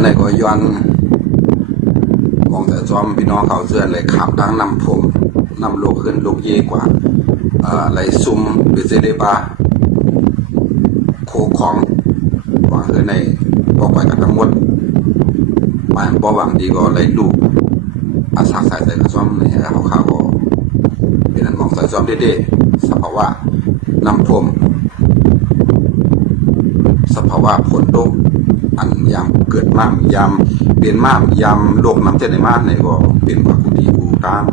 อไหนก็ย้อนมองแต่จอมพี่น้องเขาเสื้อเลยขับดังนำผมนำโลกขึ้นโลกเยกว่าอ่อไหลซุ่มเบเซเดบาโคของวางเฮือในบอกไปกับทั้งหมดบ้านบ่หวังดีก็ไหลลูกอาสาสายใส่กระซ่อมในเขาข่าวก็เป็นอันมองใส่ซ่อมเด้ๆสภาวะนำท่วม สภาวะฝนตกอันยามเกิดมากยามเปลี่ยนมากยามโลกน้ำเจ็ดในมากในก็เป็นกว่ากูดีกูตาม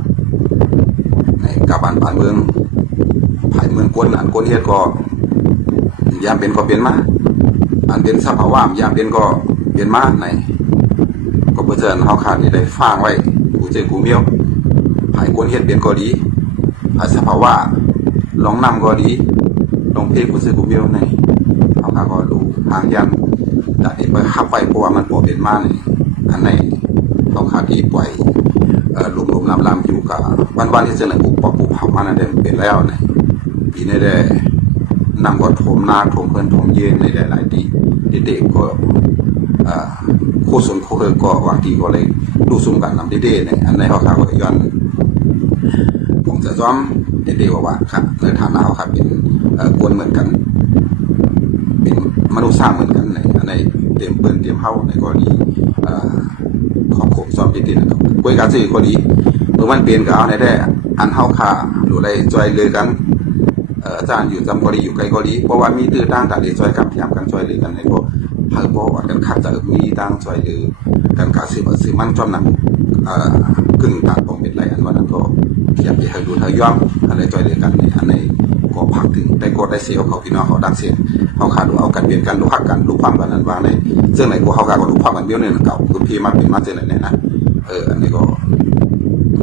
ในกาบันบ้านเมืองภายเมืองกวนอันกวนเฮ็ดก็ยามเป็นก็เปลี่ยนมาอันเป็นสภาวะยามเป็นก็เปลี่ยนมาในก็เพื่อเชิญเฮาขาดนี่ได้ฟังไว้กูเจอกูเมียวภายกวนเฮ็ดเปลี่ยนก็ดีภายสภาวะลองนำก็ดีลองเพลกูซื้อกูเมียวในเขาก็ก็รู้างยันจากนี้ไปขับไปเพราะว่ามันปวดเป็นมากนี่อันในเขาขาที่ปล่อยเอ่อลุมลุมลำลำอยู่กับวันวันที่เสนอปุบปับปุบเผามันนั่นเองเป็นแล้วเนี่ยปีนี้ได้นำก็ถมนาถมเพื่อนถมเย็นในหลายๆทีเด็กๆก็เอ่อโคส่วนโคเฮอก็วางทีก็เลยดูซุ่มกันนำเด็กๆเนี่ยอันในเขาขาก็ย้อนผมจะซ้อมเด็กๆว่าว่าครับในฐานะเขาครับเป็นกวนเหมือนกัน เป็นมนุษย์สร้างเหมือนกันในในเตรียมเปิ้นเตรียมเฮาในกรณีของผมซ้อมติดๆนะครับบริการสื่อก็ดีเมื่อมันเปลี่ยนก็เอาในได้อันเฮาค่าหรือได้จอยเลยกันอาจารย์อยู่จำก็ดีอยู่ไกลก็ดีเพราะว่ามีตื้อตั้งกันได้จอยกับพยายามกันจอยเลยกันในพวกเพิ่นบ่ว่ากันขาดจะมีตั้งจอยหรือกันกาซื้อซื้อมันจอมนั้นกึ่งตาตรงเป็นไรอันว่านั้นก็พยายามจะให้ดูทายอมอะไรจอยเลยกันในอันใน ก็พักถึงได้กดได้เสียเขาพี่น้องเขาดักเสียเขาขาดเอากันเปลี่ยนกันรู้พักกันรู้ความกันนั้นวางในซึ่องไหนกูเขาขาก็รู้ความกันเบี้ยวเนี่ยเก่าคือพี่มาเป็นมาเจนไหนนะเอออันนี้ก็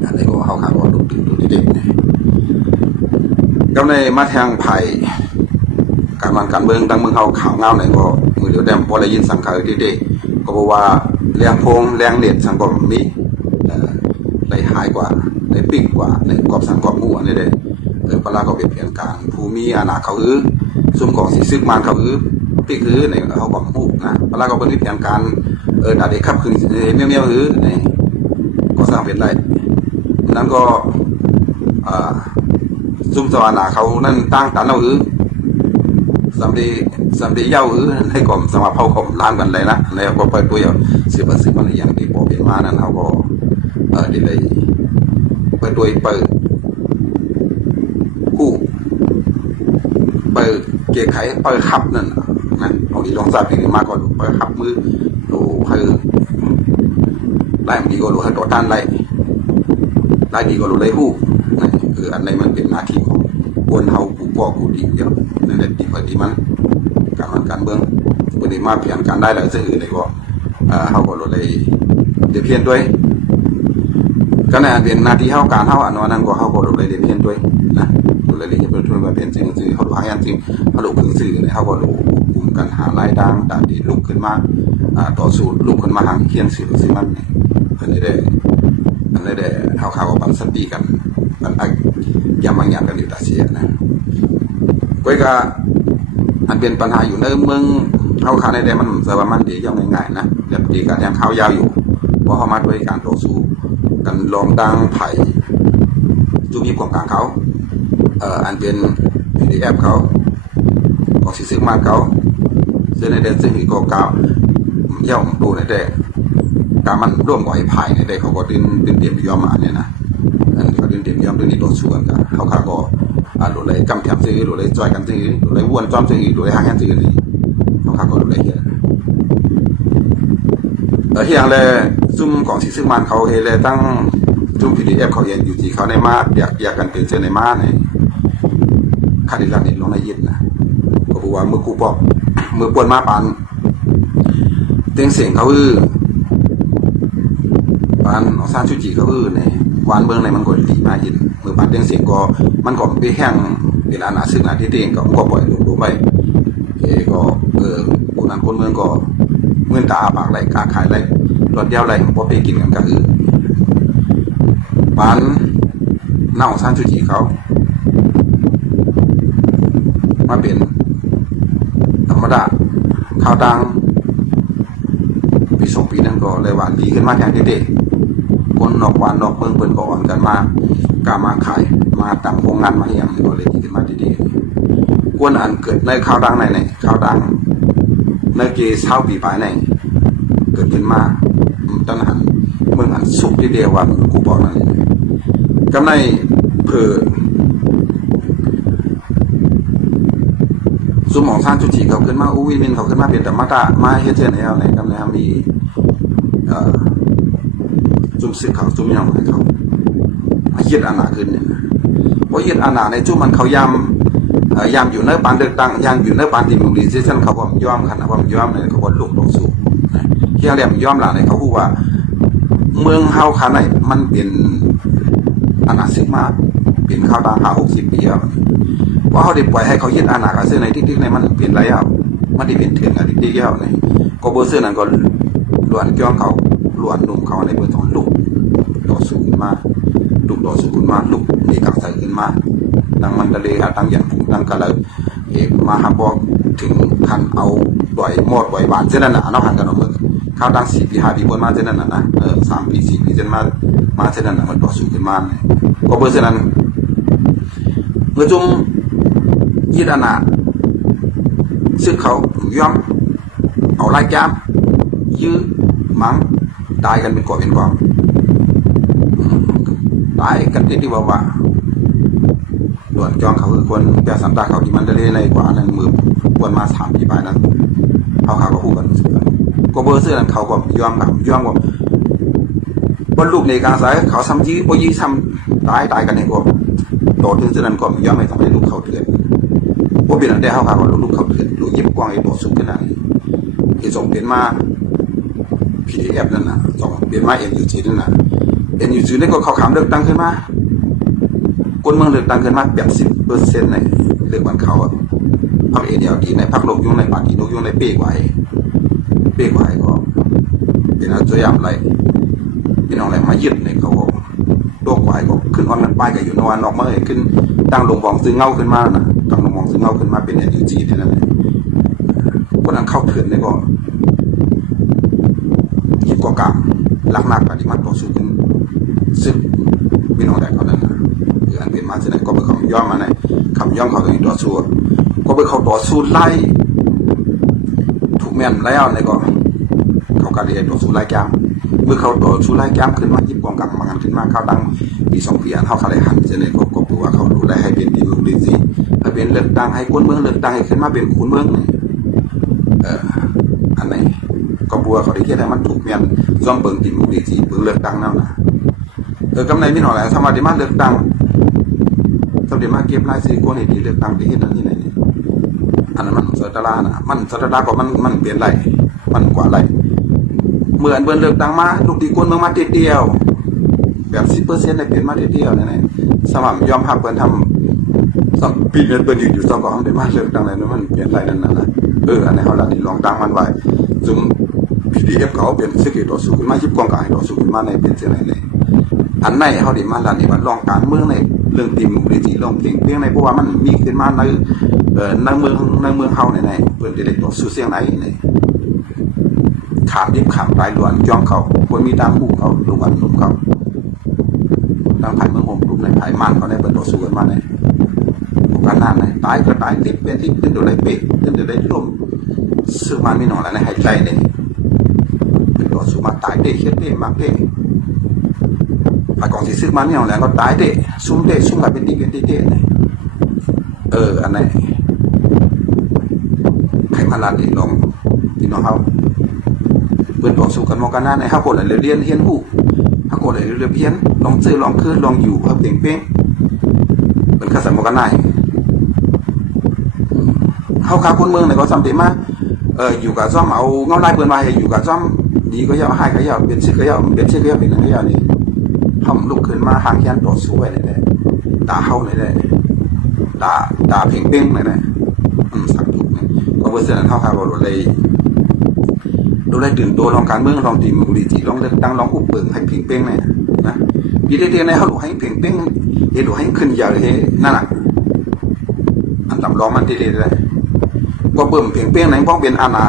อันนี้ก็เขาขาก็ดูดึงดูดีๆเนี่ยก็ในมาแทงไผ่การวันการเมืองดังเมืองเขาข่าวเงาไหนก็มือเดียวแดมพอได้ยินสังขารดีๆก็บอกว่าแรงพงแรงเน็ตสังกมมีเอ่อได้หายกว่าได้ปิ้งกว่าในกรอบสังกอบหมู่อันนี้ได้ เออปลาก็เป็นเพียงการผู้มีอาณาเขาอือซุ่มของสิซึกมานเขาอือปีคือในเขาบอกฮู้นะปลาก็เป็นเพียงการเออดาเด็กขับคืนเมียวเมียวอือในก็สร้างเป็นไรนั้นก็อ่าซุ่มสวานาเขานั่นตั้งตันเอาอือสำดีสำดีเย้าอือให้กล่อมสมาเผาของล้านกันเลยนะในก็ไปตัวอย่างสืบสืบมันอย่างที่บอกเป็นมานั้นเขาก็เออดีเลยเปิดด้วยเปิด ผู้เปิด เกียร์ไขเปิดขับนั่นนะเอาดีลองทราบถึงมาก่อนเปิดขับมือดูคือไล่มันดีก็รู้ให้ต่อต้านไล่ไล่ดีก็รู้ไล่ผู้นะคืออันในมันเป็นหน้าที่ของบนเฮาผู้พ่อผู้ดีเดียวนั่นแหละดีกว่าที่มันการมันการเมืองวันนี้มาเปลี่ยนการได้แล้วจะอื่นเลยก็เฮาก็รู้เลยเดี๋ยวเพียนด้วยก็ในอันเป็นหนาที่เฮาการเฮาอันนั้นก็เฮาก็รู้เลยเรียนเพียนด้วยนะ รู้เลยเรียนเพียนด้วยว่าเป็นจริงคือเฮาหายันจริงเฮารู้พึงสื่อเนี่ยเฮาก็รู้กลุ่มกันหารายดังดาดีลุกขึ้นมาอ่าต่อสู้ลุกขึ้นมาหางเคียนสื่อสื่อมันเนี่ยเพิ่นได้อันได้ได้เฮาข่าวบันสติกันมันอักยามบางอย่างกันอยู่ตาเสียนะก้อยก็อันเป็นปัญหาอยู่ในเมืองเฮาข่าวในใดมันสบายมันดีย่อมง่ายๆนะเดี๋ยวดีกันยังข่าวยาวอยู่เพราะเฮามาด้วยการต่อสู้กันลองดังไผ่จูมีของกลางเขา อ่ออันเป็น PDF เขาของสิซึ่งมาเขาเส้นในเดนซึ่งอีกก็กาเย่าดูในแต่การมันร่วมกับไอ้ไผ่ในแต่เขาก็ดินดินเตรียมยอมมาเนี่ยนะอันเขาดินเตรียมยอมเรื่องนี้ต่อสู้กันกันเขาขาก็อ่าดูเลยกำแถมซื้อดูเลยจอยกันซื้อดูเลยวนจอมซื้อดูเลยหางกันซื้อนี่เขาขาก็ดูเลยเฮียเออเฮียงเลยซุ่มของสิซึ่งมันเขาเฮเลยตั้งซุ่มพีดีเอฟเขาเย็นอยู่ที่เขาในมาอยากอยากกันตื่นเส้นในมาใน คาดิลันนี่ลงในยินนะก็บอกว่ามือกูปอกมือปวนมาปานเตียงเสียงเขาอื้อปานออกซานชุจิเขาอื้อในวานเมืองในมันก็ดีมายินมือปานเตียงเสียงก็มันก็ไปแห้งเวลาหนาซึ่งหนาที่เตียงก็ก็ปล่อยลงไปเอก็เออคนนั้นคนเมืองก็เงินตาอาปากไรกาขายไรรถเดียวไรพอไปกินกันก็คือบ้านเน่าซานชูจิเขา มาเป็นธรรมดาข้าวดังปีสองปีนั้นก็เลยว่าดีขึ้นมาอย่างเด็ดๆคนนอกวานนอกเมืองเปิ้นก็อ่อนกันมากล้ามาขายมาตั้งโรงงานมาอย่างก็เลยดีขึ้นมาดีๆกวนอันเกิดในข่าวดังในในข่าวดังในเกเช้าปีปลายในเกิดขึ้นมาตอนนั้นเมืองอันสุขที่เดียวว่ากูบอกนั่นกำในเพื่อ ซุมหมองสร้างจุจีเขาขึ้นมาอู้วิมินเขาขึ้นมาเป็นแต่มาตามาเฮเจนแอลในกำลังมีจุ่มซึกเขาจุ่มยองให้เขามายึดอาณาขึ้นเนี่ยเพราะยึดอาณาในจุ่มมันเขายำยำอยู่ในปานเลือกตังยำอยู่ในปานดิมุรีซีซั่นเขาว่ามันยอมขนาดว่ามันยอมเนี่ยเขาว่าลูกลงสู่เฮียเรียมนยอมหลานเนี่ยเขาพูดว่า เมืองเฮาขาไหนมันเป็นอาณาซึกมากเป็นข้าวตาหาหกสิบปีแล้ว ว่าเขาได้ปล่อยให้เขายึดอาณากับเสื้อในที่ๆในมันเปลี่ยนไรอะมันได้เปลี่ยนเถื่อนกับที่ๆเยอะในก็เบอร์เสื้อนั้นก็ล้วนจ้องเขาล้วนหนุ่มเขาในเบอร์ตอนลุกต่อสู้ขึ้นมาลุกต่อสู้ขึ้นมาลุกมีกังใส่ขึ้นมาดังมันก็เลยตั้งยันผูกดังก็เลยเอกมาหาบอกถึงขั้นเอาปล่อยหมดปล่อยบานเส้นนั้นน่ะเนาะหันกันออกมาข้าวตั้งสี่ปีห้าปีบนมาเส้นนั้นน่ะนะเออสามปีสี่ปีเส้นมามาเส้นนั้นน่ะมันต่อสู้ขึ้นมาเนี่ยก็เบอร์เส้นนั้นเมื่อจุม ยึดอำนาซึ่งเขายอมเอาไล่จ้าม ยื้อมังตายกันเป็นกอบเป็นกองอืมตายกันที่ที่ว่าว่าด่วนจองเขาคือคนแปสันตาเขาที่มันได้ในกว่านั้นมือควรมาสามปีไปนั้นเขาเขาก็พูดกันก็เบอร์เสื้อนั้นเขาก็ยอมกับยอมว่าบรรลุในการสายเขาซ้ำยื้อพอยื้อซ้ำตายตายกันเองก็โตถึงเสื้อนั้นก็ยอมไม่ทำให้ลูกเขาเถื่อน ว่าเป็นอันได้เฮาครับว่าลูกเขาเถื่อนลูกยิบกว้างไอ้ตัวสุดขนาดที่ส่งเป็นมา PDF นั่นน่ะส่งเป็นมา NUG นั่นน่ะ NUG นี่ก็เขาขามเลือกตั้งขึ้นมาคนเมืองเลือกตั้งขึ้นมา80เปอร์เซ็นต์ในเลือกวันเขาพรรคเอเดียวดีในพรรคโลกยุ่งในปากีโลกยุ่งในเป้กไว้เป้กไว้ก็เป็นอะไรตัวอย่างไรพี่น้องอะไรมายึดในเขาก็โลกไว้ก็ขึ้นออนมันป้ายก็อยู่นวันนอกเมื่อขึ้นตั้งลงบองซื้อเงาขึ้นมาน่ะ ตั้งลงบองซื้อเงาขึ้นมาเป็น NUG ที่นั่นเลยคนนั้นเข้าเถื่อนนี่ก็ยิบกว่ากลางลักนักปฏิมาต่อสู้กันซึ่งพี่น้องแต่เขานั้นคืออันเป็นมาที่ไหนก็ไปคำย่อมมาในคำย่อมเขาตัวนี้ต่อสู้ก็ไปเขาต่อสู้ไล่ถูกแม่นแล้วในก็เขาการเรียนต่อสู้ไล่แก้ม เมื่อเขาต่อสู้ไล่แก้มขึ้นมายิบกองกลางมากันขึ้นมาเขาดังปีสองปีอันเขาเขาได้หันเจเนก็ก็บกว่าเขาดูแลให้เป็นดีเมืองดีสิให้เป็นเลือกตั้งให้คนเมืองเลือกตั้งให้ขึ้นมาเป็นขุนเมืองเอ่ออันไหนก็บัวเขาได้เขียนให้มันถูกเมียนย่อมเบิ่งติมุกดีทีเบิ่งเลือกตั้งนั่นนะเออกำไรไมีหน่อยแหละสมาธิมาเลือกตั้งสมเด็จมาเก็บรายชื่อคนให้ดีเลือกตั้งที่เห็นนั่นที่ไหนอันนั้นมันสัตลานะมันสัตลาก็มันมันเปลี่ยนไรมันกว่าไร เหมือนเบิ่งเลือกตั้งมาลูกดีคนเมืองมาทีเดียวแบบสิบเปอร์เซ็นต์ได้เปลี่ยนมาทีเดียวนี่นสมัครยอมรับเปิ้นทำสัมปีเงินเปิ้นอยู่อยู่สองก็ได้มาเลือกตั้งเลยนะมันเปลี่ยนไรนั่นน่ะนะเอออันนี้เฮาละนี่ลองตั้งมันไว้ซุม PDF เอฟเขาเป็นสกิลต่อสู้ขึ้นมายิบกองกายต่อสู้ขึ้นมาในเป็นเสียไหนเลยอันไหนเขาดีมาลันนี่ว่าลองการเมืองในเรื่องติมหรือที่ลองเพลงเพลงในเพราะว่ามันมีขึ้นมาในเอ่อในเมืองในเมืองเฮาในในเปิดได้ต่อสู้เสียงไหนใน ขามดิบขามปลายล้วนจ้องเขาคนมีดังหูเขาลูกอันลุมเขาดังผ่านเมืองโฮมลุ่มในไผ่มันเขาในเปิดต่อสู้กันมาในกันนั่นในตายก็ตายติดเป็นที่ขึ้นโดยได้เป๊ะขึ้นโดยได้ร่มซึ่งมันมีหน่อยแล้วในหายใจเนี่ยก็สุมาตายเด็กเฮ็ดเด็กมากเด็กไปกองสิซื้อมาเนี่ยแหละก็ตายเด็กซุ่มเด็กซุ่มแบบเป็นดีเป็นดีเด็กเอออันไหนใครมาลานเด็กลงพี่น้องเฮา เปิดต่อสู้กันมองกันหน้าในเฮาคนเลยเรียนเฮียนหูเฮาคนเลยเรียนเพียนลองซื้อลองคืนลองอยู่เฮาเป่งเป้งเป็นข้าสมกันหน้าเฮาคาคนเมืองเนี่ยก็สำเร็จมาเอออยู่กับซ่อมเอาเงาไล่เปิ้นมาอยู่กับซ่อมดีก็ยาวให้ก็ยาวเป็นชื่อก็ยาวเป็นชื่อก็ยาวเป็นก็ยาวนี่ทำลุกขึ้นมาหางแขนต่อสู้ไว้เลยแหละตาเฮาเลยแหละตาตาเพ่งเป้งเลยแหละอืมสักถูกเนี่ยก็เวอร์ชันนั้นเฮาครับบ่เลย ดูได้ตื่นตัวลองการเมืองลองตีมือดีจีลองเลือกตั้งลองอุบเบิ่งให้เพ่งเป้งเนี่ยนะปีเดียวๆในเฮาดูให้เพ่งเป้งเฮ็ดดูให้ขึ้นยาวเลยนั่นน่ะอันตำรองมันทีเดียวเลยก็เบิ่มเพ่งเป้งไหนพ้องเป็นอาณา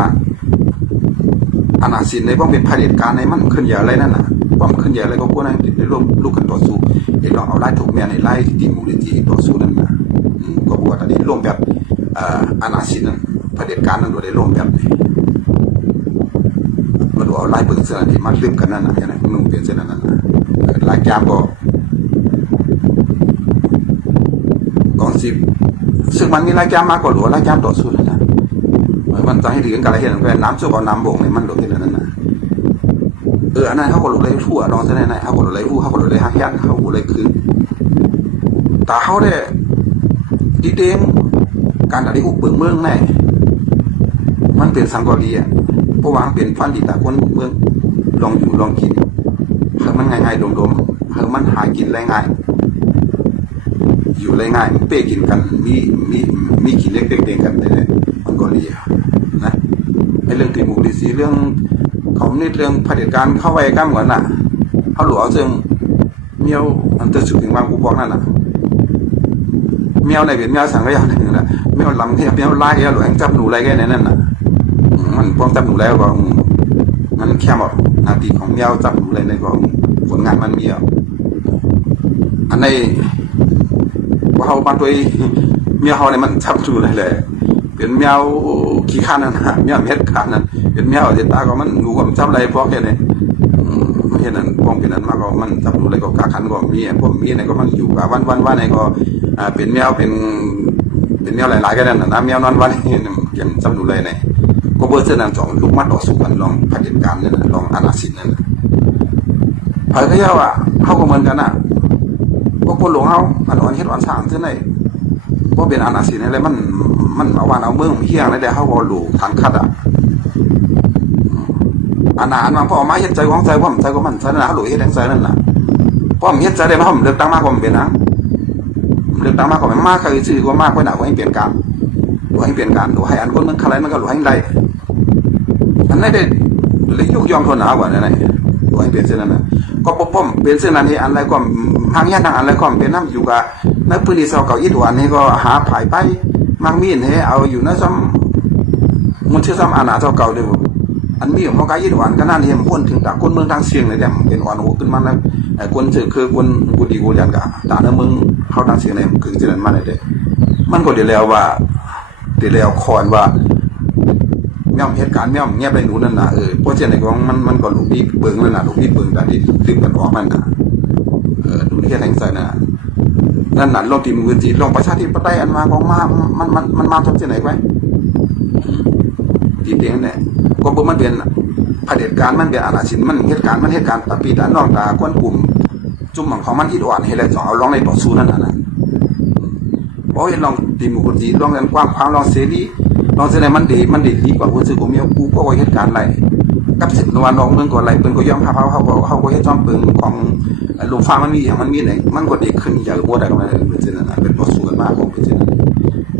อาณาสินในป้องเป็นเผด็จการในมันขึ้นอย่าอะไรนั่นน่ะป้อมขึ้นอย่าอะไรก็พวกนั้นได้ร่วมลูกกันต่อสู้เห็นลองเอาไล่ถูกแม่ในไล่ที่มูลนิธิต่อสู้นั่นน่ะอืมก็บอกว่าตอนนี้ร่วมแบบเอ่ออาณาสินนั้นเผด็จการนั้นโดยได้ร่วมแบบนี้ มาดูเอาไล่เบิ่งเส้นที่มันลึกกันนั่นนะอย่างนั้นมึงเปลี่ยนเส้นนั้นน่ะเออไล่แกมก็ก่อนสิซึ่งมันมีไล่แกมมากกว่าหรือว่าไล่แกมต่อสู้นั่นน่ะมันจะให้ถึงกันอะไรเห็นกันน้ำซุปเอาน้ำบ่งในมันหลงที่นั่นน่ะเอออันนั้นเขาก็หลงเลยทั่วน้องเสนไหนเขาก็หลงเลยผู้เขาก็หลงเลยหักยันเขาก็เลยคือตาเขาได้ดีเด้งการอะไรอุกเบิ่งเมืองแน่มันเป็นสังกอรีอะ เพราะว่าเป็นฟันดีตาคนเมืองลองอยู่ลองกินเพื่อมันง่ายๆดมๆเพื่อมันหากินได้ง่าย อยู่ได้ง่าย เป้กินกัน มีมีมีกินเล็กเป้งกันได้เลยมันก็ดีนะไอ้เรื่องตีหมูดีซีเรื่องคอมนิสต์เรื่องเผด็จการเข้าไปกันเหมือนน่ะเขาหลวงซึ่งเมียวอันเตอร์สุดถึงบางกูบอกนั่นน่ะเมียวในเป็นเมียวสังกยานหนึ่งน่ะเมียวลำที่เมียวไล่หลวงจับหนูอะไรแค่นั้นน่ะ ป้องจับหนูแล้วก็อืมมันแค่บอกนาทีของเมียวจับหนูอะไรในก็อืมผลงานมันมีอะอันในว่าเขามาตัวเมียเขาเนี่ยมันชับจูเลยเลยเป็นเมียวขี้ข้านนั่นนะเมียวเม็ดข้านนั่นเป็นเมียวเจตาก็มันงูก็มันจับอะไรพวกแค่นี้ไม่เห็นนั่นป้องเป็นนั้นมากก็มันจับดูอะไรก็กาคันก็มีพวกมีอะไรก็มันอยู่กับวันวันวันไหนก็เป็นเมียวเป็นเป็นเมียวหลายๆกันนั่นนะเมียวนอนวันนี้ยังจับดูเลยเนี่ย ก็เบอร์เส้นนั้นสองลูกมัดต่อสู้กันลองผด็จการเนี่ยนลองอาณาสินนั่นนะเผยก็เยาอะเขาก็เหมือนกันอะพวกคนหลวงเขาอันอ่อนเฮ็ดอ่อนสร้างซึ่งในพวกเป็นอาณาสินอะไรมันมันเอาวันเอาเมืองเฮียงอะไรแต่เขาบ่หลูฐานคัดอะอาณาอันมาพ่อมาเฮ็ดใจของใจพ่อมใจของมันใจนั่นน่ะเขาหลูเฮ็ดแห่งใจนั่นน่ะพ่อมเฮ็ดใจได้มาพ่อมเลือกตั้งมากกว่ามันเป็นนะเลือกตั้งมากกว่ามันมากเคยชื่อก็มากกว่าหนาว่าให้เปลี่ยนการ ว่าให้เปลี่ยนการดูให้อันคนมันขลายมันก็หลูให้ไรอันนั้นได้เลยยุกยอมทนหนาวกว่านั่นน่ะดูให้เปลี่ยนเส้นนั้นน่ะก็ปป้อมเป็นเส้นนั้นที่อันไรก็หางยันทางอันไรก็เป็นน้ำอยู่กับนักปืนที่เสาเก่าอีดวันนี้ก็หาผายไปมักมีนให้เอาอยู่นะซ้ำมันชื่อซ้ำอาณาเจ้าเก่าเดียวอันมีของกาอีดวันก็นั่นเห็นพ้นถึงตาคนเมืองทางเสียงเลยเนี่ยเป็นอ่อนหัวขึ้นมาแล้วไอ้คนเจอคือคนกูดีกูยันกะตาเนื้อมึงเขาทางเสียงเนี่ยคือเจริญมาเลยเด้มันก็เดี๋ยวแล้วว่า เดี๋ยวแล้วคอนว่าแม่เหตุการณ์แม่เงียบไปหนูนั่นน่ะเออเพราะเช่นไหนก็มันมันก็ลูกพี่เบิ่งแล้วน่ะลูกพี่เบิ่งแต่ที่คลิปกันออกมันน่ะเออดูที่แทงใส่น่ะนั่นน่ะลงทีมือจีลงประชาธิปไตยอันมาของมามันมันมันมาทำเช่นไหนไว้ทีเดียวเนี่ยก็บ่มันเป็นเผด็จการมันเป็นอาณาสินมันเหตุการณ์มันเหตุการณ์ตะปีตานองตาควนกลุ่มจุ่มของมันที่อ่อนให้เลยสองเอาลองในต่อสู้นั่นน่ะ เพราะเห็นลองตีมือคนจีลองกันกว้างความลองเสรีลองแสดงมันดีมันดีดีกว่าคนซื้อกูมีกูก็ว่าเหตุการณ์ไรกับสิบนวันลองเมืองก่อนไรเปิ้นก็ย่อมพาเขาเขาก็เขาก็เฮ็ดจอมเปิงของลุงฟ้ามันมีอย่างมันมีไหนมันก็ดีขึ้นอย่างบ่ได้ก็มันเป็นเช่นนั้นเป็นบ่สู้กันมากของเป็นเช่นนั้น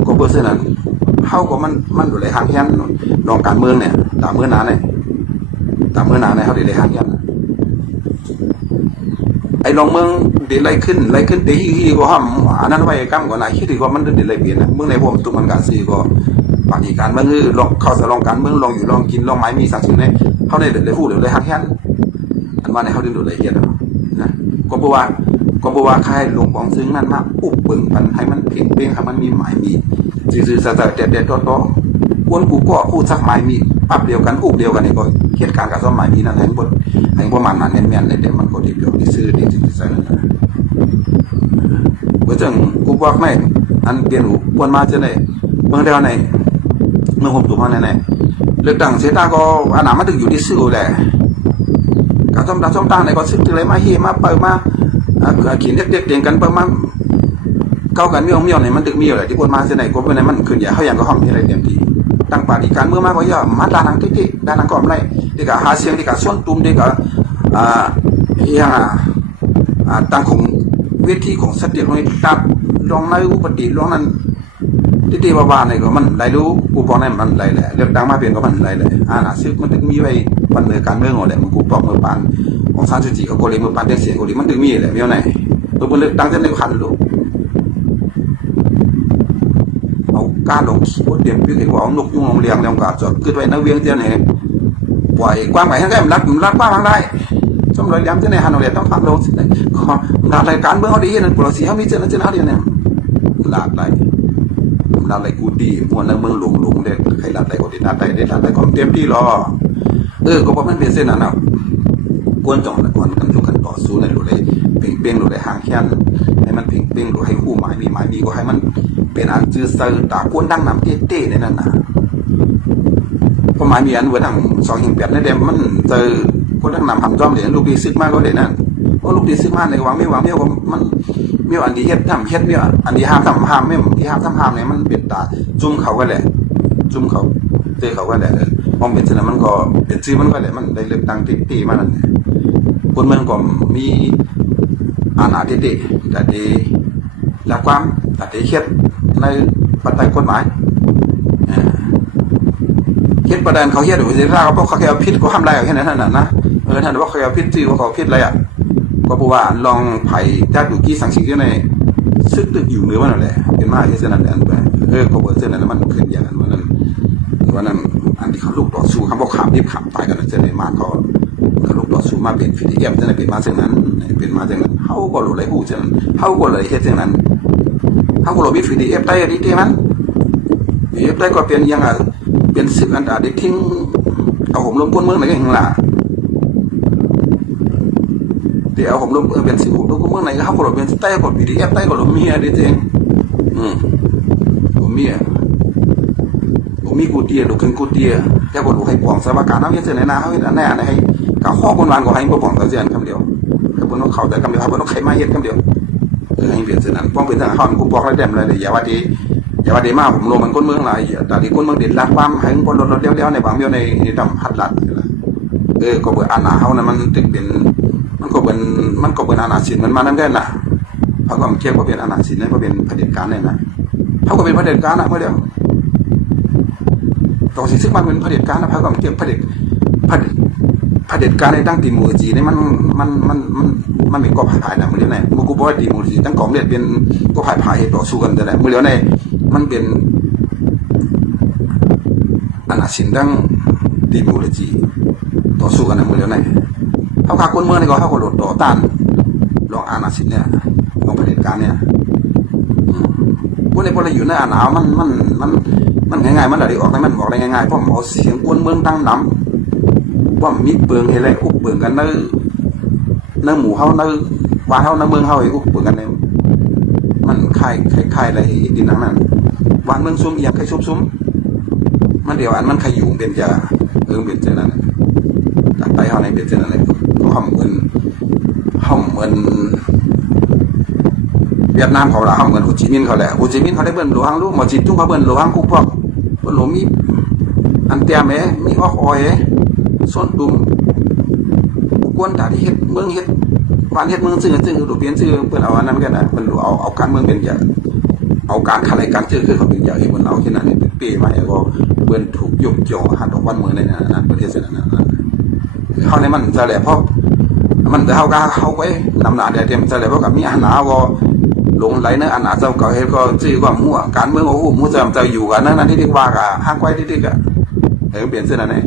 ก็เพื่อเช่นนั้นเฮาก็มันมันดูแลหางเฮียนลองการเมืองเนี่ยตามเมื่อนาเนี่ยตามเมื่อนาเนี่ยเฮาด้เลยหางเฮียน ไอ้ลองเมืองเดี๋ยวไรขึ้นไรขึ้นเดี๋ยวฮีก็ห้ามอันนั้นไว้กำก่อนนะคิดว่ามันเดี๋ยวไรเปลี่ยนนะเมืองในผมตุมันกาซีก็ปฏิการเมืองคือลองเข้าสลองการเมืองลองอยู่ลองกินลองไม้มีสักสิ่งเนี่ยเขาได้เดือดเลยพูดเดือดเลยหักแค้นอันว่าในเขาด้เดือดเลยเฮียนนะก็บอกว่าก็บอกว่าใครลงปองซึ้งนั่นมาอุบเบิ่งมันให้มันเพ่งเพ่งให้มันมีหมายมีซื่อๆสัตว์เด็ดเด็ดๆต่อๆวนกูก็พูดสักหมายมี ปั๊บเดียวกันอุบเดียวกันนี่ก็เหตุการณ์กับซ้อมหมายมีนั่นให้บทให้ประมาณนั้นแม่นๆเลยเดี๋ยวมันก็ดีเดียวดีซื่อดีจริงๆใส่นั่นะเมื่อจังกูบอกไม่อันเปลี่ยนหูวนมาจะไหนเมืองเดียวไหนเมื่อผมถูกมาแน่ๆเลือกตั้งเสียตาก็อานามาถึงอยู่ที่ซื่อแหละการส้มตาส้มตาในก็ซื้อที่ไรมาเฮมาเปิดมาขีนเด็กๆเตียงกันเปิดมาเก้ากันมีองมีอะไรมันดึกมีอะไรที่ปวดมาเสียไหนก็เป็นไหนมันขึ้นอย่าเขาอย่างก็ห้องมีอะไรเต็มที่ ตั้งปฏิการเมื่อมาก็อย่ามาดานังที่ๆดานังก็ไม่ดีกับหาเสียงดีกับส่วนตุ้มดีกับอ่าอย่างอ่าตั้งของเวทีของสติลงตัดลองในอุปติลองนั้นที่ตีบ้าเนี่ยก็มันได้รู้กูปองนั่นมันได้แหละเลือกตั้งมาเปลี่ยนก็มันได้เลยอ่านะซึ่งมันถึงมีไว้ปันเนือการเมืองอะไรมันกูปองเมื่อปานของสารสุจิกับโกลีเมื่อปานเด็กเสียโกลีมันถึงมีแหละมีอะไรตัวมันเลือกตั้งจะในขันลูกเอา การลงขี่บนเดียมพี่เห็นว่าเอานกยุงลงเลียงแล้วก็จอดขึ้นไว้นักเวียงเตี้ยเนี่ยปล่อยกว้างไปให้ได้มันรัดมันรัดกว้างได้สมรอยเลี้ย้ำที่ในฮันโนเรียต้องฟังลงสิขอหลาดรายการเบื้องเขาดีนั่นปลอสีเขามีเจ้านเจนเขาดียวเนี่ยหลาดไรหลาดไรกูดีมวนแล้วเมืองหลงหลงเด็กใครหลาดไรก็ดีหลาดไรได้หลาดไรก็เต็มที่รอเออก็เพราะมันเป็นเส้นนั้นอะกวนจ่องละก่อนกันทุกกันต่อสู้ในหลุดเลยเพ่งเป้งหลุดเลยห่างแค้นให้มันเพ่งเป้งหลุดให้คู่หมายมีหมายมีก็ให้มัน เป็นอันจือเซอร์ตากวนดังนำเต้เต้ในนั้นน่ะก็หมายมีอันเวดังสองหิงเปียดในเดมมันเจอคนทั้งนำหำจอมเหรียญลูกดีซึกมากก็เลยนั่นว่าะลูกดีซึกมากในวางไม่วางไม่ก็มันมีอันดีเฮ็ดทำเฮ็ดมีอันดีห้ามทำห้ามไม่ที่ห้ามทำห้ามเนี่ยมันเป็นตาจุ่มเขาก็แหละ จุ่มเขาเจอเขาก็แหละมองเป็นฉะนั้นมันก็เป็นชื่อมันก็แหละมันได้เลือกตั้งติตีมานั่นคนมันก็มีอาณาธิเดแต่ดีละความแต่ดีเฮ็ด ในปัจจัยกฎหมายเฮ็ดประเด็นเขาเฮ็ดอยู่สิถ้างเขาเขาแค่เอาพิษเขาทำไรเอาแค่นั้นน่ะนะเออท่านว่าเขาเอาพิษจื้อว่าเขาพิษอะไรอะก็เพราะว่าลองไผ่จาดูกี้สั่งสิที่ในซึกตึกอยู่เนื้อมันนั่นแหละเป็นมาที่เส้นนั้นอันไปเออเขาบอกเส้นนั้นมันขึ้นอย่างนั้นวันนั้นวันนั้นอันที่เขาลูกต่อสู้เขาบอกขามรีบขามตายกันเส้นในมาเขาเขาลูกต่อสู้มาเป็นฟิลิเอฟเส้นนั้นเป็นมาเส้นนั้นเป็นมาเส้นนั้นเขาก็รู้ไรหูเส้นนั้นเขาก็เลยเฮ็ดเส้นนั้น ก็เขาก็ลงเป็นใต้ก็ปีดีเอฟใต้ก็ลงเมียดิเจงอืมผมเมียผมมีกูเตียลูกขึ้นกูเตียแค่ก็ลูกให้ปองสภาการน้ำเย็นเสนนาเขาเห็นอันแน่อันให้กาข้อบนวานก็ให้บ่ปองตะเจียนคำเดียวให้บนน้องเขาแต่คำเดียวให้บนน้องไข่มาเย็นคำเดียว เออให้เปลี่ยนเสนั้นป้องเป็นทางเขากูบอกแล้วแดมเลยอย่าว่าดีอย่าว่าดีมากผมลงมันก้นเมืองหลายแต่ที่ก้นเมืองเด็ดรักความให้คนรถรถเลี้ยวๆในบางเดียวในในดำหัดหลัดเออก็เบื่ออาณาเขานะมันถึงเป็นมันก็เป็นมันก็เป็นอาณาสินมันมานั่นได้น่ะเขาก็เทียบว่าเป็นอาณาสินนั่นก็เป็นเผด็จการเนี่ยนะเขาก็เป็นเผด็จการนะเมื่อเดียวตอสิซึ่งมันเป็นเผด็จการนะเขาก็เทียบเผด็จเผด็จ เด็จการในตั้งตีมูจีนี่มันมันมันมันมันเป็นกอบผายนะมือเดียวไหนมูกูบอกว่าตีมูจีตั้งกองเรียนเป็นกอบผายผายต่อสู้กันแต่ไหนมือเดียวในมันเป็นอาณาสินดังดีโมโลจีต่อสู้กันในเมืองไหนเขาขาคนเมืองนี่ก็เขาก็หลดต่อต้านลองอาณาสินเนี่ยลองเผด็จการเนี่ยพวกในพวกเราอยู่ในอาณามันมันมันมันง่ายๆมันอะไรออกได้มันบอกได้ง่ายๆเพราะหมอเสียงกวนเมืองตั้งน้ำ ว่ามีเปลืองอะไรอุบเปลืองกันในในหมูเฮาในวานเฮาในเมืองเฮาไอ้อุบเปลืองกันในมันคลายคลายคายอะไรดินนั้นวานเมืองซุ้มอยากใครซุ้มซุ้มมันเดี๋ยวอันมันขยุ่มเป็นจะเออเป็นเจนั่นจากไปเขาในเป็นเจนั่นเลยก็ห้องเหมือนห้องเหมือนเวียดนามเขาละห้องเหมือนโฮจิมินห์เขาแหละโฮจิมินห์เขาได้เบิ้ลหลวงลูกหมอจิตจุ้งเขาเบิ้ลหลวงคุกพวกเบิ้ลหลวงมีอันเตียมเอมีออกออย ส้นตุ่มกวนตาที่เฮ็ดเมืองเฮ็ดวานเฮ็ดเมืองซื่อซื่อดูเปลี่ยนซื่อเปิ้นเอาอันนั้นกันนะเปิ้นเอาเอาการเมืองเป็นอย่างเอาการทลายการเจอคือเขาเป็นอย่างที่บนเราที่นั่นเป็นปีใหม่ก็เบิ้นถูกยกย่อหัดออกวันเมืองในนั้นประเทศนั้นนะเขาในมันจะแหละเพราะมันจะเขาก็เขาไว้นำหนาเดียเตรียมจะแหละเพราะกับมีอาหนาก็หลงไหลในอาหนาเจ้าเก่าเฮ็ดก็จื้อความมั่วการเมืองโอ้โหมั่วจะจะอยู่กันนั่นนั่นที่ที่ว่ากับห้างไว้ที่ที่กะแต่ก็เปลี่ยนเส้นนั้นเอง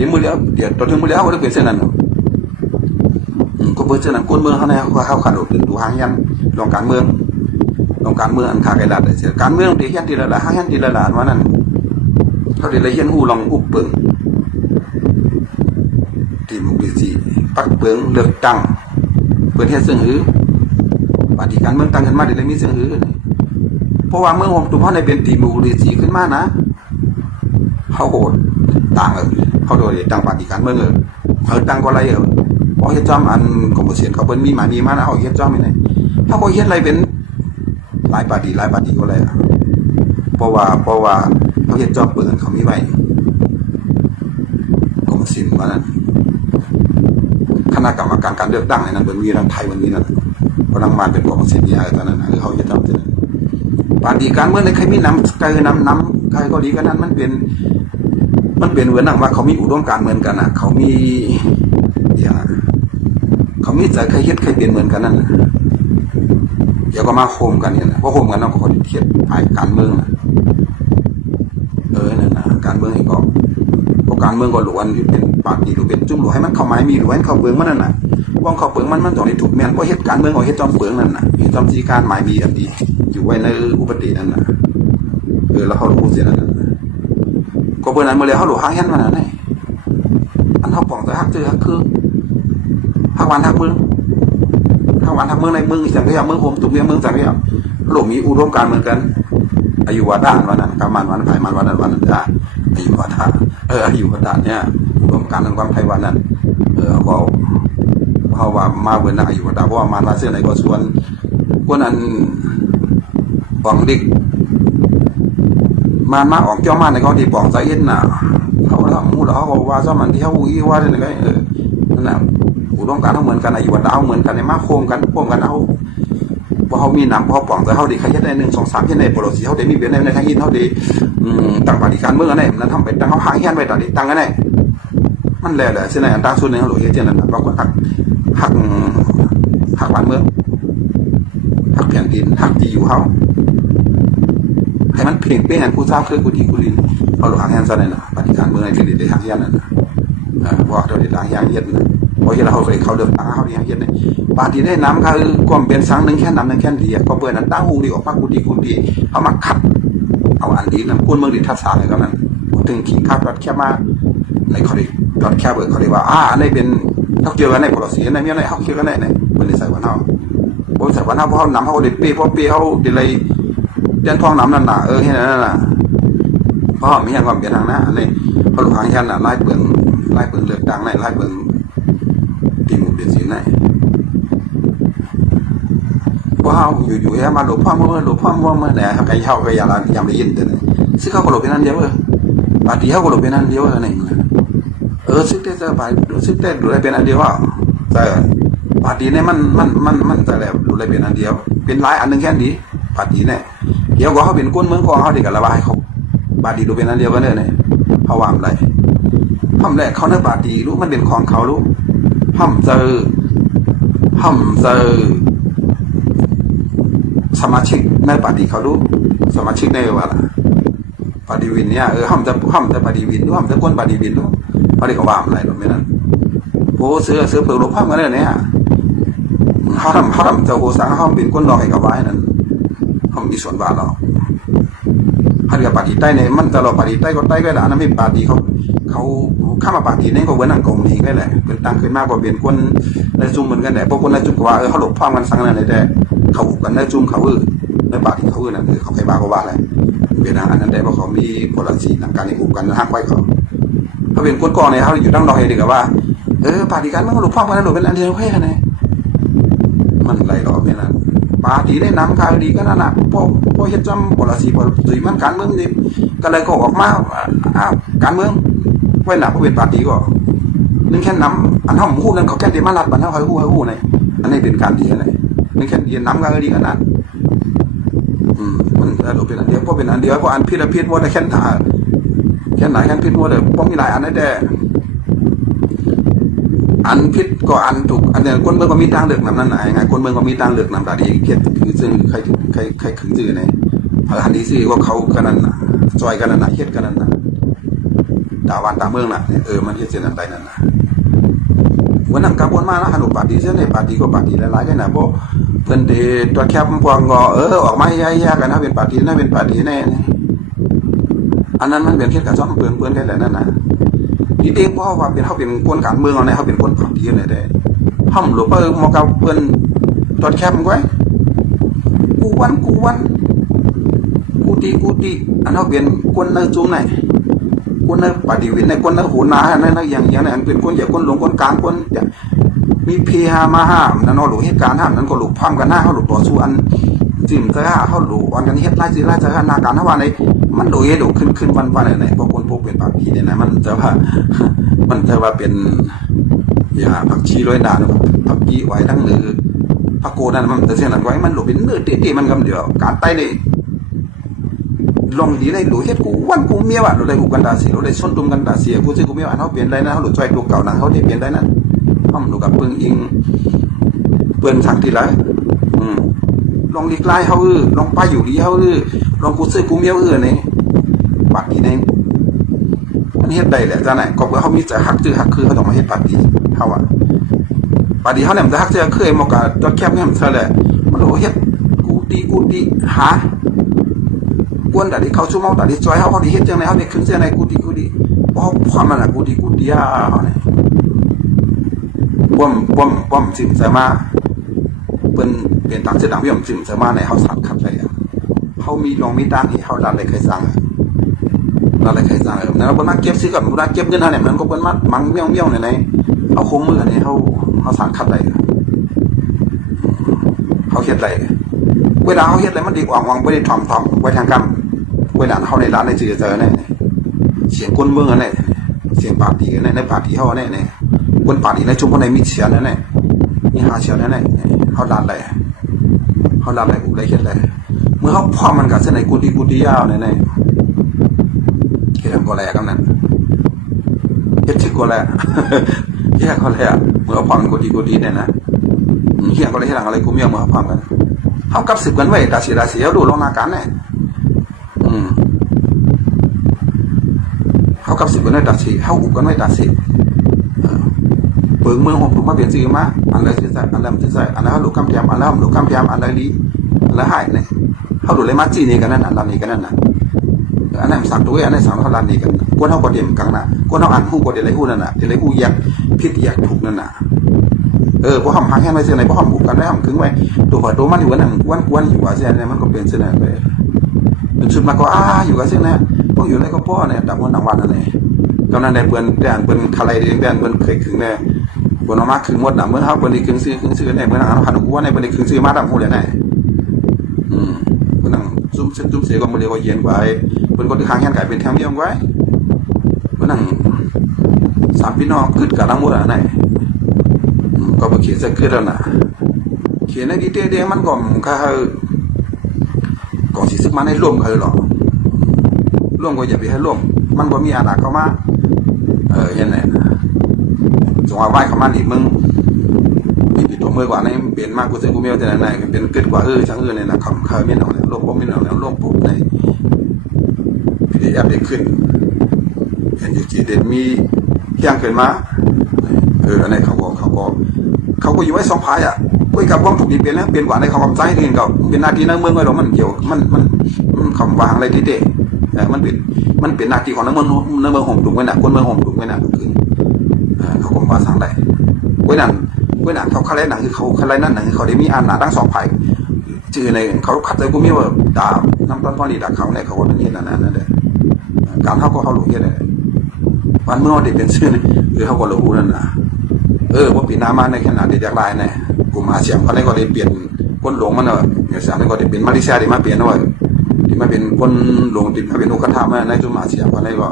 เดี๋ยวมือเลี้ยวเดี๋ยวตอนถึงมือเลี้ยวก็เปลี่ยนเส้นนั้นก็เปลี่ยนเส้นนั้นคนเมืองเขาเนี่ยเขาขาดดุดูห้างยันลงการเมืองต้องการเมืองอันขาไกลลัดเสียการเมืองที่ยันทีละละห้างยันทีละละว่านั่นเขาเดี๋ยวเลยยันหูลองอุบเปิงทีมุกจีปักเปิงเลือกตั้งเปิดเฮ็ดเสื่องหือปฏิการเมืองตั้งขึ้นมาเดี๋ยวเลยมีเสื่องหือเพราะว่าเมืองผมตุพ่อในเป็นตีมุกจีขึ้นมานะ เขาโหดต่างเออเขาโดยตั้งปฏิการเมืองเออเขาตั้งก็ไรเออพอเฮ็ดจอมอันกรมเสียนเขาเป็นมีหมามีมานะเขาเฮ็ดจอมยังไงเขาก็เฮ็ดอะไรเป็นหลายปาร์ตี้หลายปาร์ตี้ก็เลยเพราะว่าเพราะว่าเขาเห็นจอบเปิดเขามีไว้กรมศิลป์ว่านั้นคณะกรรมการการเลือกตั้งในนั้นเป็นมีทางไทยมันมีนั่นพลังมาเป็นกรมศิลป์เนี่ยตอนนั้นคือเขาจะทำที่นั่นปาร์ตี้การเมื่อในใครมีน้ำใครน้ำน้ำใครก็ดีกันนั้นมันเป็น มันเป็นเหมือนว่าเขามีอุดมการเหมือนกันนะเขามีอย่างเขามีใจใครเฮ็ดใครเป็นเหมือนกันนั่นเดี๋ยวก็มาโฮมกันเนี่ยนะเพราะโฮมกันเราก็คนเทียบภายการเมืองนะเออนั่นนะการเมืองอีกก็พราะการเมืองก็หลวนที่เป็นปากดีหรือเป็นจุ่มหรือให้มันเข้าไม้มีหรือให้เข้าเปลืองมันนั่นน่ะว่องเข้าเปลืองมันมันต้องได้ถูกแม่นเพราะเหตุการเมืองของเหตุจอมเปลืองนั่นน่ะเหตุจอมจีการหมายมีอันดีอยู่ไว้ในอุปตินั่นน่ะเออแล้วเขารู้เสียนั่นน่ะ ก็เบอร์นั้นเมื่อไรเขาหลวหางเห็นมันนั่นไงอันเขาป่องแต่ฮักเจอฮักคือฮักวันฮักมืองฮักวันฮักมืองในมืองสังเกตเมืองผมตุกเมียเมืองสังเกตหลวมีอุดมการเหมือนกัน อายุวัดานวันนั้นกามันวันไผ่มันวันนั้นวันนั้นจ้าอายุวัดานเอออายุวัดานเนี่ยรวมการทางความไทยวันนั้น เออเขาเขาว่ามาเว้นอายุวัดานเพราะว่ามันมาเสื้อไหนก็ชวนพวกนั้นปองดิก มันมาออกเจ้ามาในเขาที่ปองใจเย็นน่ะเขาละมูแล้วเขาบอกว่าซ้ำมันที่เขาอีว่าเนี่ยไงเออนั่นน่ะอุดมการเขาเหมือนกันอายุวัดาเหมือนกันในมาโคมกันโคมกันเอาพอเขามีหนังพอป่องแต่เขาดีใครเฮ็ดได้หนึ่งสองสามเฮ็ดได้โปรสีเขาได้มีเบียนในทางอินเขาดีอืมต่างปฏิการเมืองอไรนั้นทำไปตั้งเขาหางเฮียนไว้ตอนตั้งกันได้มันแล้วแหละเช่นไหนอันตั้ส่วนหนึ่งเขาหลุยเฮ็ดเช่นนั้นบางคนหักหักหักบ้านเมืองหักแผ่นดินหักที่อยู่เขา ให้มันเพ่งเป้งกันกูทราบคือกูดีกูลินเขาหลุยหางเฮียนซะเลยนะปฏิการเมืองอะไรที่ได้หางเฮียนนั่นนะอ่าว่าเราได้หางเฮียนเฮ็ดนะเพราะเวลาเขาไปเขาเดินทางเขาดีหางเฮียนเนี่ยปาฏิได้น้ำคือความเป็นสังหนึ่งแค่น้ำหนึ่งแค่ดีก็เปิดนั้นตั้งหูดีออกมากูดีกูดีเอามาขัดเอาอันดีนั้นคุณเมืองดิทัศน์อะไรก็นั้นถึงขีดคาดรัดแค่มาในเขาดิรัดแค่เบิร์เขาเรียกว่าอ่าอันนี้เป็นเขาเกี่ยวกันในปรสีในเมียในเขาเกี่ยวกันในในมันในใส่วันเฮาโอ้ใส่วันเฮาเพราะเขานำเขาเด็ดปีเพราะเปีเขาเดลัย เดินทองน้ำนั่นน่ะเออเห็นนั่นน่ะเพราะมีอย่างความเปลี่ยนทางหน้าอันนี้าหลงหางยันน่ะไล่เปลืองไล่เปลืองเลือกดังในไล่เปลืองตีหมูเปลี่ยนสีในว้าวอยู่ๆแค่มาหลบพ่อเมื่อหลบพ่อเมื่อเมื่อไหนใครับไอ้เช่าก็ยาลายามได้ยินแต่นี่ซึ่งเขาก็หลบเป็นอันเดียวเออปาร์ตี้เขาก็หลบเป็นอันเดียวเออเนี่ยเออซึ่งแต่จะไปซึ่งแต่ดูแลเป็นอันเดียวว่าแต่ปาร์ตี้เนี่ยมันมันมันมันแต่แล้วดูแลเป็นอันเดียว เป็นหลายอันหนึ่งแค่นี้ปาร์ตี้เนี่ย เดี๋ยวก็เขาเป็นก้นเมืองกองเขาเด็กกับระบายเขาปาดีดูเป็นอันเดียวกันเนี่ยเนี่ยเขาวางอะไรห้ามแรกเขาเนื้อปาร์ตี้รู้มันเป็นของเขารู้ห้ามเจอห้ามเจอสมาชิกในปฏิเขารู้สมาชิกในว่าล่ะปฏิวินเนี่ยเออห้ามจะห้ามจะปฏิวินด้ห้ามจะก้นปฏิวินด้วยปฏิกวามอะไรหรอไม่นั่นโอ้เสือเสือเปลือกลบห้ามกันเลยเนี่ยเขาทำเขาทำเจ้าโหสังห้ามเป็นก้นดอกให้กับไว้นั่น ห้ามมีส่วนบาเราฮันกับปฏิใต้ในมันตลอดปฏิใต้ก็ใต้ก็ได้นะไม่ปฏิเขาเขาข้ามาปฏินี่ก็เว้นอังกงนี้ก็แหละเป็นตังขึ้นมากกว่าเปลี่ยนคนในจุ่มเหมือนกันแต่พวกคนในจุ่มก็ว่าเออเขาหลบพร้อมกันสั่งนั่นเลยแต่เขากันได้จุ่มเขาเออในปาตีเขาเออนั่นคือเขาใครบ้าก็ว่าอะไรเป็นอันนั้นได้เพราเขามีผลสีทางการในกลุ่มกันห้างไว้เขาเขาเป็นคนก่อนเนี่ยเขาอยู่ตั้งดอเฮดีกับว่าเออปาฏิการมันหลุดพ่อมันหลุดเป็นอันเดียวแค่ไหนมันไรหรอเป็นนั้น ปาฏิได้น้ำคายดีก็นั่นน่ะพอพอเฮ็ดจำผลสีผลสีมันการเมืองนี่ก็เลยก็ออกมาอ้าวการเมืองไว้หนักเป็นปาฏิก็นึงแค่น้ำอันห้องหูนั่นเขาแค่เดมาลัดบันเท่าเขาหูเขาหูในอันนี้เป็นการดีอะไรนี่แค่เรียนน้ำกันดีขนาดอืมมันเราเป็นอันเดียวเพราะเป็นอันเดียวเพราะอันพิษพิษว่าได้แค่ถ่าแค่ไหนแค่พิษว่าเด้อเพราะมีหลายอันนั่แต่ อันพิษก็อันถูกอันเดียวคนเมืองก็มีทางเลือกนำนั่นไหนไงคนเมืองก็มีทางเลือกนำตาดีเขียนคือซึ่งใครใครใครขึงซื่อในอันนี้ซื่อว่าเขากันนั่นนะซอยกันนั่นนะเฮ็ดกันนั่นนะตาวันตาเมืองน่ะเออมันเฮ็ดเส้นนั้นไปนั่นน่ะวันนั้นกระบวนมาแล้วฮันปาร์ตี้เส้นในปาร์ตี้ก็ปาร์ตี้หลายๆกันนะเพราะเพิ่นเดตัวแคบพวงก็เออออกมาแย่ๆกันนะเป็นปาร์ตี้นะเป็นปาร์ตี้แน่อันนั้นมันเป็นแค่การซ้อมเปลืองเปลืองแค่แหละนั่นนะ นี่เองเพราะว่าเป็นเขาเป็นคนการเมืองเอาเนี่ยเขาเป็นคนปาร์ตี้เนี่ยแต่ห้ามหลบเออมอกับเพิ่นตัวแคบมันไว้กูวันกูวันกูตีกูตีอันเขาเป็นคนในจุ่มไหนคนในปฏิวินในคนในหูนาในในอย่างอย่างนั้นเป็นคนอย่คนหลงคนกลางคนมีเพีฮามาห้ามนั่นเอหลูเหตุการณ์ห้ามนั้นก็หลูพร้อมกันหน้าเขาหลูต่อสู้อันจิมเจ้าเขาหลูอันกันเฮ็ดไล่สิไล่เจ้านาการทว่าใน มันโดยหลูขึ้นขึ้นวันวันไหนพวกคนพวกเป็นปากพีเนี่ยนะ มันจะว่า มันจะว่าเป็นยาผักชีร้อยดาผักชีไว้ทั้งหรือผักโกนั่นมันแต่เสียงนั้นไว้มันหลูเป็นเนื้อเตะๆมันกำเดียวการไต่ในลองดีเลยหลูเฮ็ดกูวันกูเมียว่ะหลูได้กูกันดาเสียหลูได้ส้นตุมกันดาเสียกูสิกูเมียว่ะเขาเปลี่ยนได้นะเขาหลุดใจตัวเก่านะเขาได้เปลี่ยนได้นะห้อมหลูกับเปิงอิงเปิ้นสักทีละอืม ลองลีกไล่เขาเออลองไปอยู่ดีเขาเออลองกูซื้อกูเมียเอือเนี่ยปากดีในมันเฮ็ดได้แหละจ้าไหนก็เพื่อเขามีใจฮักจื้อฮักคือเขาต้องมาเฮ็ดปารีเขาอะปารีเขาเนี่ยมันจะฮักจื้อคือไอ้หมอกะจอดแคบเนี่ยมันเท่าแหละมันโอ้เฮ็ดกูดีกูดีหากวนแต่ที่เขาชั่วโมงแต่ที่จอยเขาเขาดีเฮ็ดจังไดเขาได้ขึ้นเสียในกูดีกูดีเพราะความมันอะกูดีกูดีอะเขาเนี่ยป้อมป้อมป้อมจิมใส่มาเป็น เป็นต่างเสียต่างพี่ผมจิมใส่มาในเขาสัตว์ขัดไปอะเขามีลองมีด้านที่เขาดันเลยเคยสั่งเราเลยเคยสั่งเออแล้วบนมาเก็บซื้อกับมาเก็บเงินเท่าเนี่ยมันก็เป็นมัดมังเมี่ยวเมี่ยวเนี่ยในเอาคมมือเนี่ยเขาเขาสั่งคัดอะไรเขาเฮ็ดอะไรเวลาเขาเฮ็ดอะไรมันดีกว่างวังไม่ได้ทำทำไว้ทางกรรมเวลาเขาในร้านในจือเจอเนี่ยเสียงก้นเมืองเนี่ยเสียงปาร์ตี้เนี่ยในปาร์ตี้เขาเนี่ยเนี่ยคนปาร์ตี้ในชุมชนในมีเสียงเนี่ยมีหาเสียงเนี่ยเขาดันอะไร เขาดันอะไรอุไรเฮ็ดอะไรเมื่อเขาพอมันกับเส้นไหนกุฏิกุฏิยาวเนี่ยเนี่ยเฮ็ดก็แลกำนั้นเฮ็ดชื่ก็แลเฮียก็แลเมื่อพร้อมันกูดีกูดีเนี่ยนะเฮียก็เลยเฮ็ดหลังอะไรกูเมียเมื่อพร้อมันเฮากับสิบกันไว้ดาสิดาสิเอาดูลงนากันเนี่ยอืมเฮากับสิบกันไว้ดาสิเฮาอุบกันไว้ดาสิเออ เปิงเมืองของผมมาเปลี่ยนชื่อมาอันใดสิใส่อันใดสิใส่อันนั้นเฮาลูกกำแพงอันนั้นเฮาลูกกำแพงอันใดดีอันใดหายเนี่ยเฮาดูเลยมาจีนี่กันนั่นอันนั้นนี่กันนั่นนะอันนั้นสั่งตัวอันนั้นสั่งเขาลานนี่กันกวนเท่าประเด็นกลางน้ากวนเท่าอ่านหู้กวนเดี๋ยวไรหู้นั่นน่ะเดี๋ยวไรหูแยกผิดแยกถูกนั่นน่ะเออพวกห้องหางแค่ไม่เสียไหนพวกห้องบุกกันได้ห้องขึงไว้ตัวหัวตัวมันอยู่นั่นกวนกวนอยู่ว่าเสียเนี่มันก็เป็นเสียนั่นไปจนสุดมาก็อ้าอยู่กับเสียนะพวกอยู่ในก็พ่อเนี่ยต่างวันต่างวันนั่นเองกำนันได้เปิ้นแดนเปิ้นคาไรเดงแดนเปิ้นเคยขึงเนี่ย บนออกมาขึงหมดนะเมื่อเฮาเปิ้นได้ขึงซื้อขึงซื้อเนี่ยเมื่อหาพันกูว่าเนี่ยเปิ้นได้ขึงซื้อมาดังหูเลยแน่อืมเพิ่นนั่งซุ่มเส้นซุ่มเสียก็มาเรียกว่าเย็นไว้เพิ่นก็ที่ค้างแค่นไก่เป็นแถวเดียวไว้เพิ่นนั่งสามพี่น้องกึดกับลังหมดอะไหนอืมก็บ่เขียนใส่กึดแล้วนะเขียนในดีเตเดมันก็ก็ก็สิซึกมาในร่วมเขาหรอร่วมก็อย่าไปให้ร่วมมันบ่มีอาณาเข้ามาเออเห็นไหม จงว่าไหว้เขามานี่มึงนี่ปิดตัวมือกว่านี่เปลี่ยนมากกูเส้นกูเมียวแต่ไหนๆเป็นเกิดกว่าเออช่างเออเนี่ยนะคำเคยไม่เอาเนี่ยโลกปุ๊บไม่เอาแล้วโลกปุ๊บในพีดีเอฟเด็กขึ้นเห็นอยู่จีเด่นมีเที่ยงเกินมาเอออันนี้เขาก็เขาก็เขาก็อยู่ไว้สองพายอะคุยกับว่างถูกดีเปลี่ยนแล้วเปลี่ยนกว่าในคำว่าใจเรีนกับเป็นหน้าที่นักเมืองไว้หรอมันเกี่ยวมันมันคำวางอะไรที่เด็เออมันเป็นมันเป็นหน้าที่ของนักเมืองนักเมืองห่มถุงไว้น่ะคนเมืองห่มถุงไว้น่ะคือ เออเขาก็มาสังได้ไว้นั่นเว้ยนังเขาคาเลหนังคือเขาคาเลนั่นนังคือเขาได้มีอันหนาทั้งสองฝ่ายจื่อในเขาคัดเลยกูมีว่าดาน้ำต้นพ่อนี่ดาเขาเนี่ยเขาว่าเป็นเห็นนั่นนั่นเลยการเขาก็เขาหลุดเห็นเลยวันเมื่อเด็กเป็นชื่อนี่คือเขาก็หลุดนั่นนะเออว่าปีน้ามาในขนาดเด็กลายเนี่ยกูมาเสียงเขาเลยก็ได้เปลี่ยนคนหลงมันเนอะเนี่ยเสียงก็ได้เป็นมาเลเซียได้มาเปลี่ยนด้วยที่มาเป็นคนหลงติดมาเป็นอุกธามในจุมาเสียงเขาเลยก็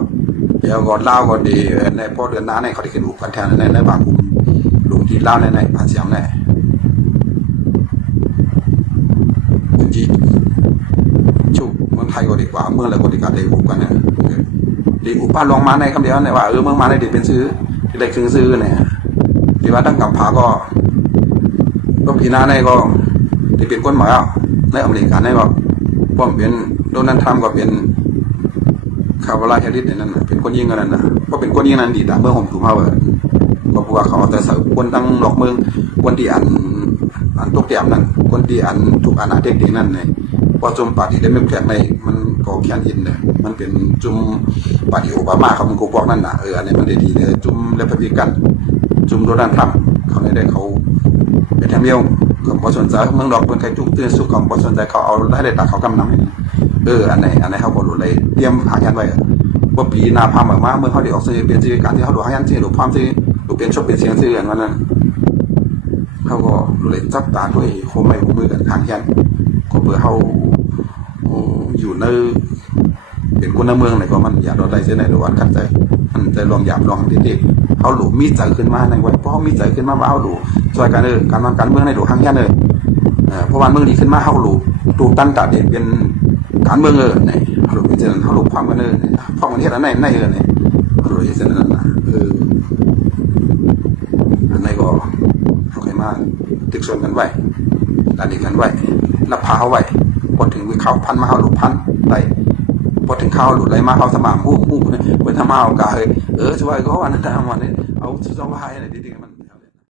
เดี๋ยวก็เล่าก็ดีในพอเดือนหน้าเนี่ยเขาได้ขึ้นอุกันแทนในในบางกลุ่มลุงที่เล่าในในผ่านเสียงในบางทีชุบเมืองไทยก็ดีกว่า เมืองอะไรก็ดีกว่าได้อุกันเนี่ยดีอุป้าลองมาในคำเดียวเนี่ยว่าเออเมืองมาในเด็กเป็นซื้อที่ได้คืนซื้อเนี่ยที่ว่าตั้งกำพาก็ก็พีนาในก็ที่เป็นคนหมายอะในอเมริกันในก็ป้อเป็นโดนัลด์ทรัมป์ก็เป็น คาร์บลาแฮริสเนี่ยนั่นนะเป็นคนยิงกันนั่นนะก็เป็นคนยิงนั้นดีแต่เมื่อผมถูกมาเบิดก็เพราะว่าเขาเอาแต่ใส่คนตั้งหลอกเมืองคนที่อันอันตกเตียมนั่นคนที่อันถูกอันอาเด็กเด็กนั่นเนี่ยพอจุมปาร์ตี้ได้ไม่แข็งในมันก็แค้นอินเลยมันเป็นจุมปาร์ตี้โอบามาเขามันกูพวกนั่นนะเอออันนี้มันได้ดีเลยจุมเลปปิกันจุมโดนัลด์ทรัมป์เขาได้ได้เขาเป็นแถมเดียวเขาพอสนใจเมืองดอกเป็นใครจุกเตื่นสุขเขาพอสนใจเขาเอาให้ได้ตักเขากำนำ เอออันไหนอันไหนเขาก็รู้เลยเตรียมหายันไว้ว่าปีนาพามออกมาเมื่อเขาได้ออกซื้อเปลี่ยนซื้อการที่เขาดูหายันซื้อหรือความซื้อดูเป็นชอบเป็นเสียงเสื่อนวันนั้นเขาก็เลยจับตาด้วยโคมไม่โคมมือกันทางแค่นก็เพื่อเขาอยู่ในเป็นคนในเมืองไหนก็มันอยากโดนอะไรเสียไหนหรือว่ากันใจมันใจลองหยาบลองเด็กๆเขาหลูมีใจขึ้นมาในวันเพราะเขามีใจขึ้นมาว่าเอาหลูช่วยกันเออการวางการเมืองในหลูทางแค่นเลยเพราะวันเมืองดีขึ้นมาเขาหลูตูตั้นตัดเด็กเป็น การเมืองเออไหนเขาหลูเป็นเช่นนั้นเขาหลูความกันเออพอมันเห็นอะไรในในเออเนี่ยเขาหลูเห็นเช่นนั้นนะเอออันนี้ก็เอาไปมาตึกส่วนกันไว้ดันอีกกันไว้รับพาเขาไว้พอถึงวิเขาพันมาเขาหลุดพันได้พอถึงเข้าหลุดไรมาเขาสมามหู้หู้เปิดทำมาเอากาเฮ้ยเออช่วยก็ว่านั่นทำวันนี้เอาสบายอะไรดีๆมัน